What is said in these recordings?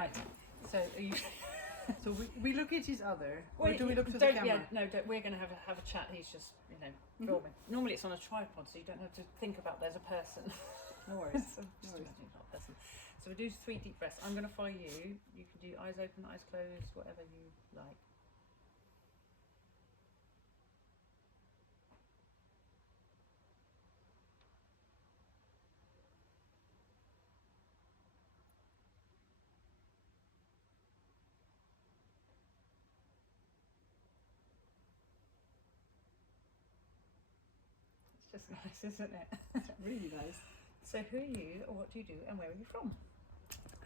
Right. So are you? So we look at each other, or Well, do we look to the don't- camera? Yeah, no, don't, we're going to have a chat. He's just, filming. Normally it's on a tripod, so you don't have to think about there's a person. No worries. So just imagine it's not a person. So we do 3 deep breaths. I'm going to follow you. You can do eyes open, eyes closed, whatever you like. It's just nice, isn't it? It's really nice. So who are you, or what do you do, and where are you from?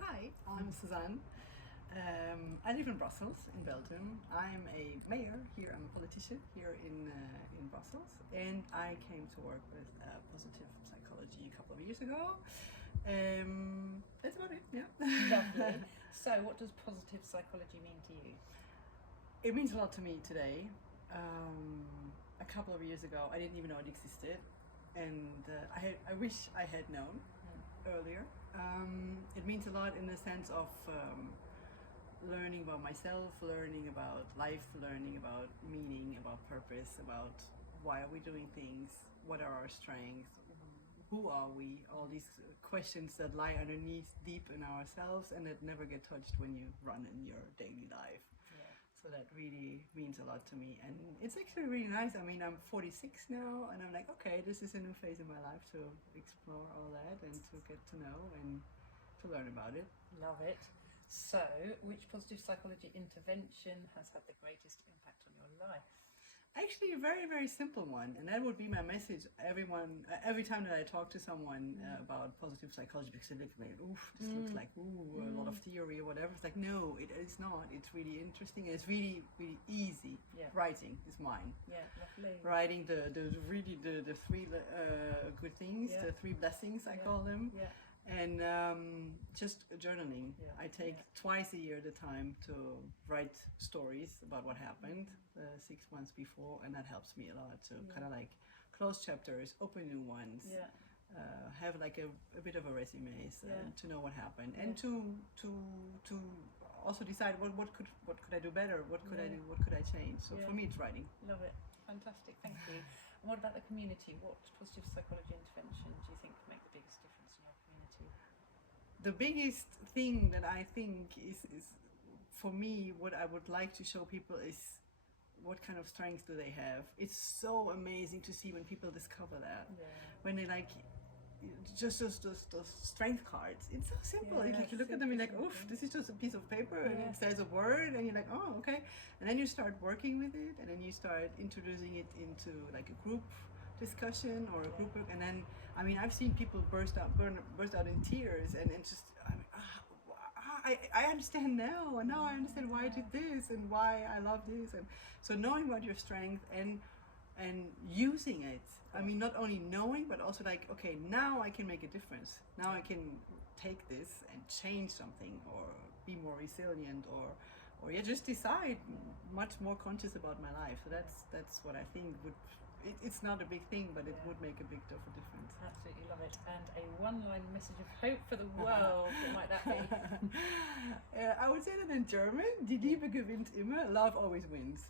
Hi, I'm Susanne. I live in Brussels, in Belgium. I'm a mayor here. I'm a politician here in Brussels, and I came to work with positive psychology a couple of years ago. That's about it. Yeah. Lovely. So, what does positive psychology mean to you? It means a lot to me today. A couple of years ago, I didn't even know it existed, and I wish I had known earlier. It means a lot in the sense of learning about myself, learning about life, learning about meaning, about purpose, about why are we doing things, what are our strengths, who are we, all these questions that lie underneath deep in ourselves and that never get touched when you run in your daily life. So that really means a lot to me, and it's actually really nice. I mean, I'm 46 now, and I'm like, okay, this is a new phase in my life to explore all that and to get to know and to learn about it. Love it. So, which positive psychology intervention has had the greatest impact on your life? Actually, a very, very simple one, and that would be my message. Every time that I talk to someone about positive psychology, because they look at me, oof, this looks like a lot of theory or whatever. It's like, no, it is not. It's really interesting, and it's really, really easy. Yeah. Writing is mine. Yeah, lovely. Writing the 3 good things, the 3 blessings I call them. Yeah. And just journaling. Yeah. I take twice a year the time to write stories about what happened 6 months before, and that helps me a lot to kind of like close chapters, open new ones, have like a bit of a resume to know what happened, and to also decide what could I do better, what could I do, what could I change. So for me, it's writing. Love it. Fantastic. Thank you. And what about the community? What positive psychology intervention do you think can make the biggest difference in your community? The biggest thing that I think is for me, what I would like to show people is what kind of strengths do they have. It's so amazing to see when people discover that. Yeah. When they like just those strength cards. It's so simple. Like you look at them and you're like, oof, this is just a piece of paper and it says a word, and you're like, oh, okay. And then you start working with it, and then you start introducing it into like a group discussion or a group work, and then I've seen people burst out in tears, and just I understand now, and now I understand why I did this and why I love this. And so knowing about your strength and using it, not only knowing, but also like, okay, now I can make a difference. Now I can take this and change something, or be more resilient, or just decide much more conscious about my life. So that's what I think would. It's not a big thing, but it would make a big difference. Absolutely love it. And a one-line message of hope for the world. What might that be? I would say that in German, die Liebe gewinnt immer, love always wins.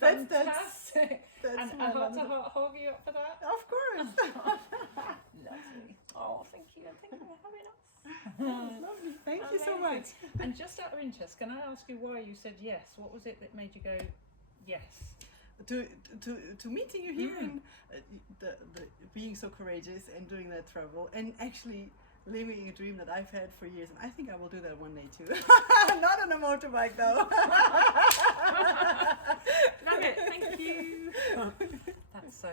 Fantastic. That's and a heart-to-heart hug you up for that? Of course. Lovely. Oh, thank you. And thank you for having us. Lovely. Thank you so much. And just out of interest, can I ask you why you said yes? What was it that made you go yes? To meeting you here, and the being so courageous and doing that travel, and actually living a dream that I've had for years, and I think I will do that one day too. Not on a motorbike though. Love it. Thank you. That's so